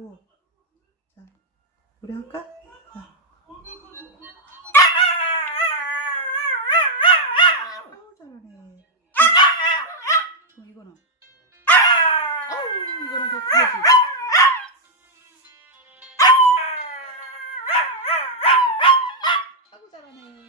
뭐? 자, 우리 할까? 자. 잘하네. 이거는. 이거는 더 크지. 아이고 잘하네.